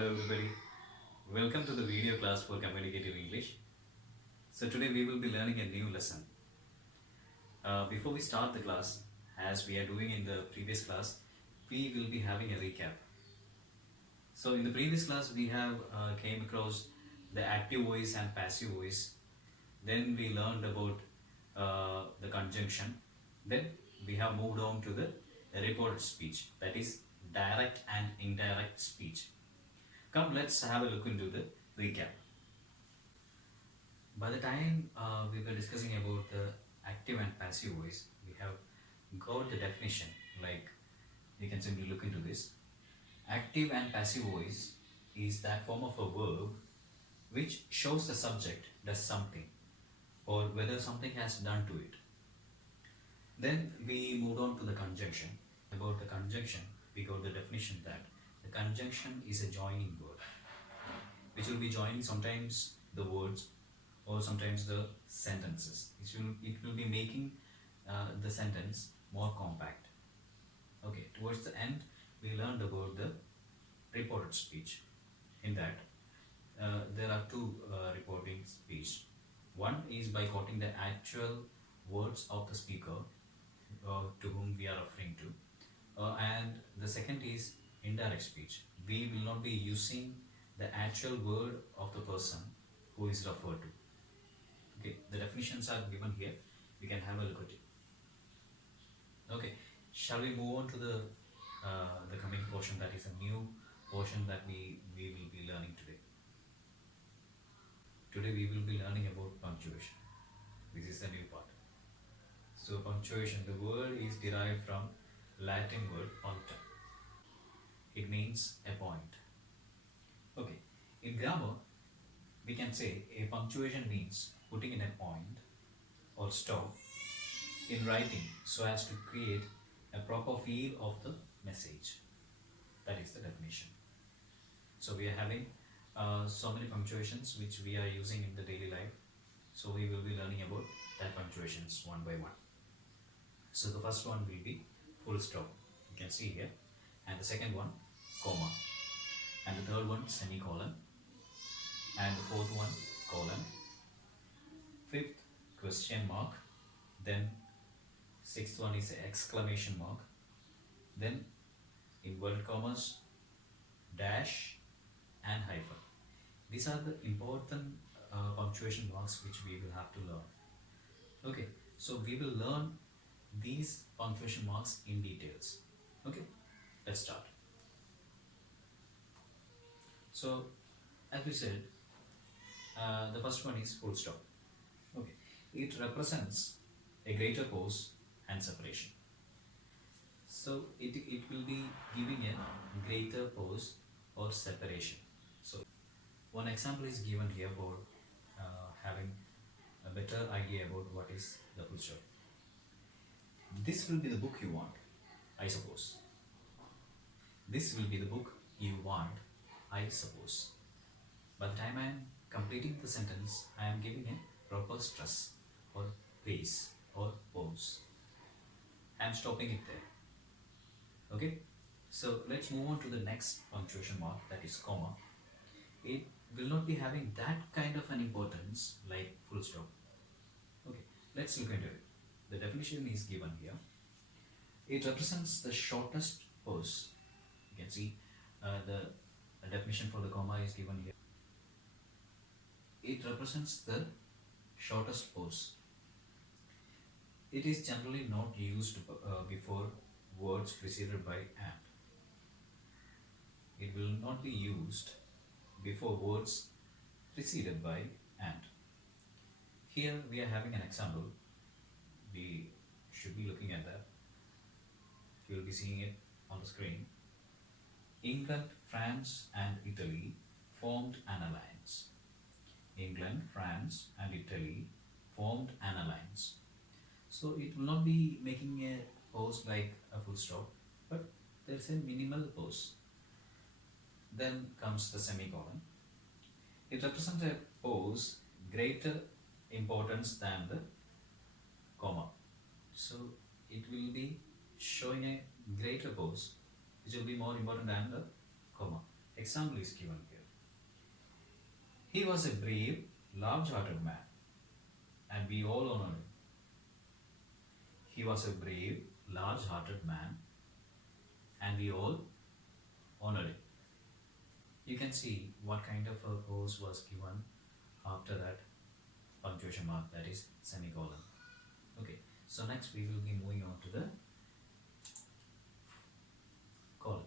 Hello everybody, welcome to the video class for Communicative English. So today we will be learning a new lesson. Before we start the class, as we are doing in the previous class, we will be having a recap. So in the previous class we have came across the active voice and passive voice. Then we learned about the conjunction. Then we have moved on to the reported speech, that is direct and indirect speech. Come, let's have a look into the recap. By the time we were discussing about the active and passive voice, we have got the definition. Like, you can simply look into this. Active and passive voice is that form of a verb which shows the subject does something or whether something has done to it. Then we moved on to the conjunction. About the conjunction, we got the definition that the conjunction is a joining word which will be joining sometimes the words or sometimes the sentences. It will be making the sentence more compact. Okay, towards the end, we learned about the reported speech. In that, there are two reporting speech. One is by quoting the actual words of the speaker to whom we are referring to, and the second is indirect speech. We will not be using the actual word of the person who is referred to. Okay, the definitions are given here. We can have a look at it. Okay, shall we move on to the coming portion, that is a new portion that we will be learning today. Today we will be learning about punctuation. This is the new part. So punctuation, the word is derived from Latin word punctum. It means a point. Okay, in grammar, we can say a punctuation means putting in a point or stop in writing so as to create a proper feel of the message. That is the definition. So we are having so many punctuations which we are using in the daily life. So we will be learning about that punctuations one by one. So the first one will be full stop. You can see here. And the second one, comma. And the third one, semicolon. And the fourth one, colon. Fifth, question mark. Then sixth one is exclamation mark. Then inverted commas, dash, and hyphen. These are the important punctuation marks which we will have to learn. Okay, so we will learn these punctuation marks in details. Okay, let's start. So, as we said, the first one is full stop. Okay, it represents a greater pause and separation. So it will be giving a greater pause or separation. So one example is given here for having a better idea about what is the full stop. This will be the book you want, I suppose. This will be the book you want, I suppose. By the time I am completing the sentence, I am giving a proper stress or pace or pause. I am stopping it there. Okay, so let's move on to the next punctuation mark, that is comma. It will not be having that kind of an importance like full stop. Okay, let's look into it. The definition is given here. It represents the shortest pause. You can see the definition for the comma is given here. It represents the shortest pause. It is generally not used before words preceded by and. It will not be used before words preceded by and. Here we are having an example. We should be looking at that. You will be seeing it on the screen. England, France, and Italy formed an alliance. England, France, and Italy formed an alliance. So it will not be making a pause like a full stop, but there's a minimal pause. Then comes the semicolon. It represents a pause greater importance than the comma. So it will be showing a greater pause which will be more important than the comma. Example is given here. He was a brave, large-hearted man, and we all honor him. He was a brave, large-hearted man, and we all honored him. You can see what kind of a pose was given after that punctuation mark, that is semicolon. Okay, so next we will be moving on to the colon.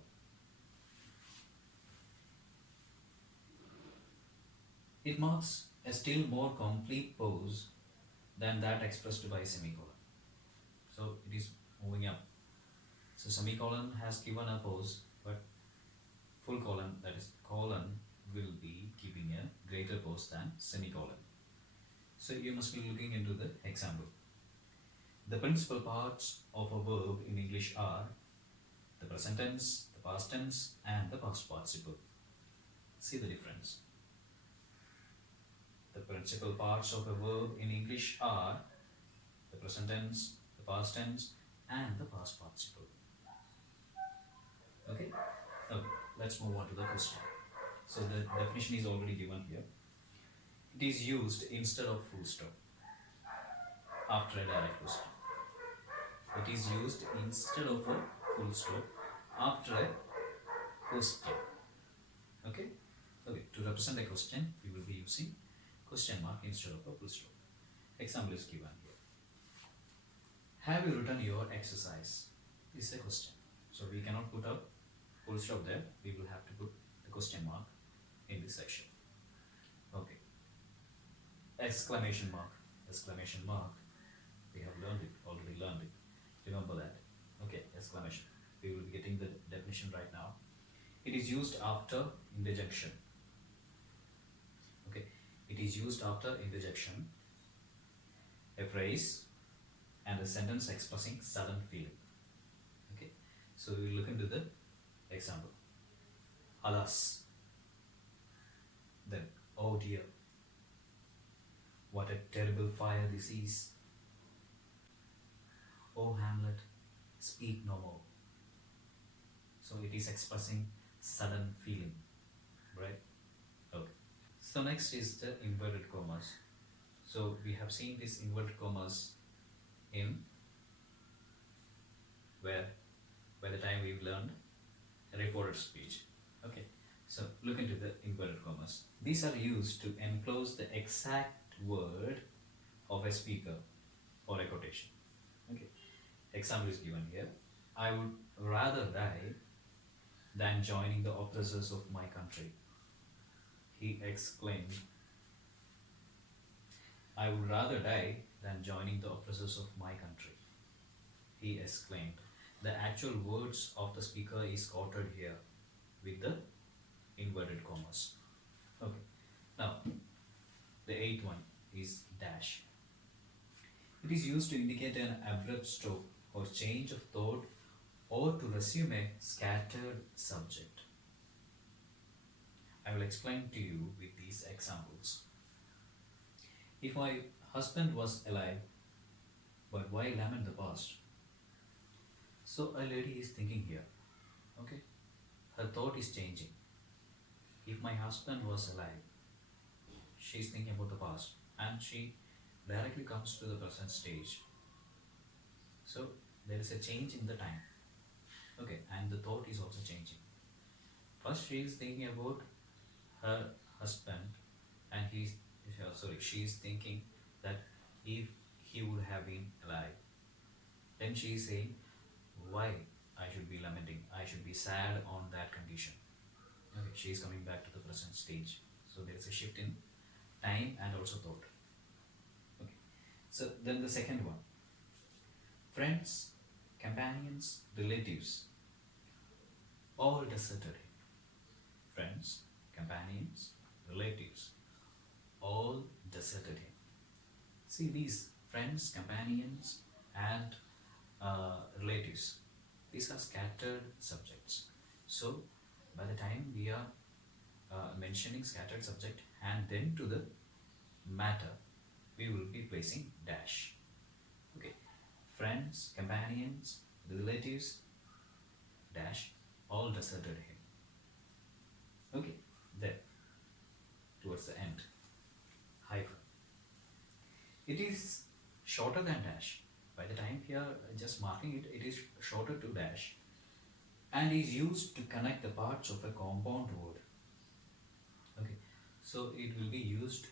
It marks a still more complete pose than that expressed by semicolon. So it is moving up. So semicolon has given a pose, but full colon, that is colon, will be giving a greater pose than semicolon. So you must be looking into the example. The principal parts of a verb in English are the present tense, the past tense, and the past participle. See the difference. The principal parts of a verb in English are the present tense, the past tense, and the past participle. Okay? Okay, let's move on to the question. So the definition is already given here. It is used instead of full stop after a direct question. It is used instead of a full stop after a question. Okay? Okay, to represent a question, we will be using question mark instead of a full stop. Example is given here. Have you written your exercise? This is a question. So we cannot put a full stop there. We will have to put the question mark in this section. Okay. Exclamation mark. Exclamation mark. We have already learned it. Remember that. Okay, exclamation. We will be getting the definition right now. It is used after interjection. Okay, it is used after interjection, a phrase, and a sentence expressing sudden feeling. Okay, so we will look into the example. Alas. Then, oh dear. What a terrible fire this is. Oh Hamlet, speak no more. So it is expressing sudden feeling, right? Okay. So next is the inverted commas. So we have seen this inverted commas in where by the time we've learned reported speech. Okay. So look into the inverted commas. These are used to enclose the exact word of a speaker or a quotation. Okay. Example is given here. I would rather die than joining the oppressors of my country. He exclaimed. I would rather die than joining the oppressors of my country. He exclaimed. The actual words of the speaker is quoted here with the inverted commas. Okay. Now, the eighth one is dash. It is used to indicate an abrupt stop or change of thought or to resume a scattered subject. I will explain to you with these examples. If my husband was alive, but why lament the past? So a lady is thinking here, okay? Her thought is changing. If my husband was alive, she is thinking about the past and she directly comes to the present stage. So there is a change in the time. Okay, and the thought is also changing. First she is thinking about her husband and she is thinking that if he would have been alive. Then she is saying, why I should be lamenting, I should be sad on that condition. Okay, she is coming back to the present stage. So there is a shift in time and also thought. Okay, so then the second one. Friends, companions, relatives, all deserted him. Friends, companions, relatives, all deserted him. See these friends, companions, and relatives. These are scattered subjects. So by the time we are mentioning scattered subject and then to the matter, we will be placing dash. Okay, friends, companions, relatives, dash, all deserted him. towards the end. Hyphen. It is shorter than dash. By the time we are just marking it, it is shorter to dash and is used to connect the parts of a compound word. Okay, so it will be used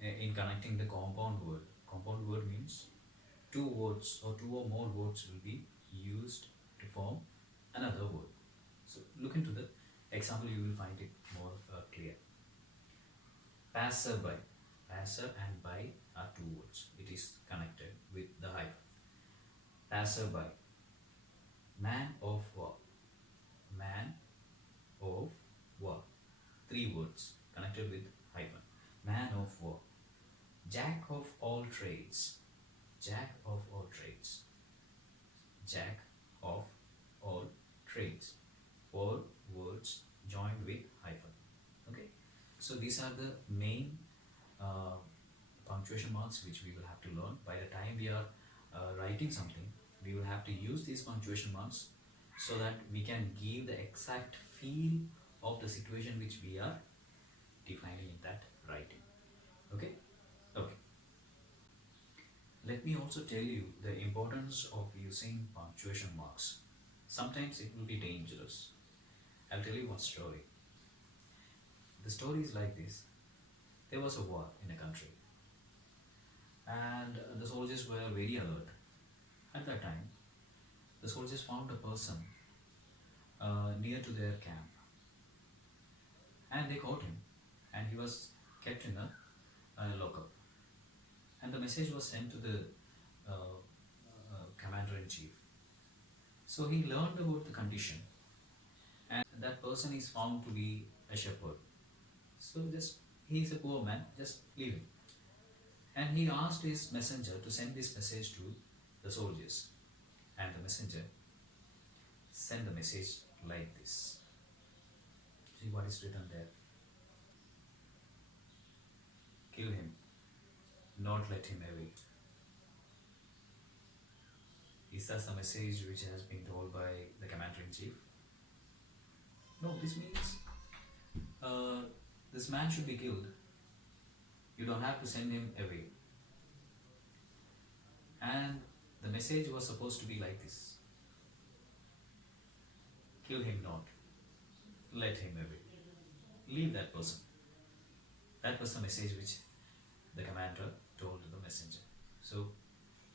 in connecting the compound word. Compound word means two words or two or more words will be used to form another word. So look into the example, you will find it more clear. Passerby. Passer and by are two words. It is connected with the hyphen. Passerby. Man of war. Man of war. Three words connected with hyphen. Man of war. Jack of all trades. Jack of all trades. Jack of all trades. Four words joined with hyphen. Okay, so these are the main uh, punctuation marks which we will have to learn. By the time we are writing something, we will have to use these punctuation marks so that we can give the exact feel of the situation which we are defining in that writing. Okay, okay. Let me also tell you the importance of using punctuation marks. Sometimes it will be dangerous. I'll tell you one story. The story is like this. There was a war in a country, and the soldiers were very alert. At that time, the soldiers found a person near to their camp, and they caught him, and he was kept in a lockup. And the message was sent to the commander in chief. So he learned about the condition, and that person is found to be a shepherd. So just he is a poor man, just leave him. And he asked his messenger to send this message to the soldiers. And the messenger sent the message like this. See what is written there. Kill him, not let him away. Is that the message which has been told by the commander in chief? No, this means this man should be killed. You don't have to send him away. And the message was supposed to be like this. Kill him not, let him away. Leave that person. That was the message which the commander told to the messenger. So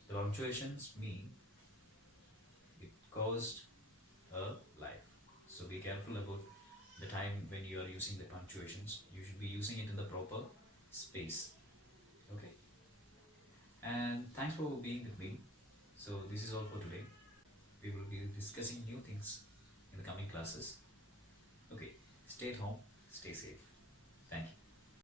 the punctuations mean it caused a life. So be careful about the time when you are using the punctuations. You should be using it in the proper space. Okay. And thanks for being with me. So this is all for today. We will be discussing new things in the coming classes. Okay. Stay at home. Stay safe. Thank you.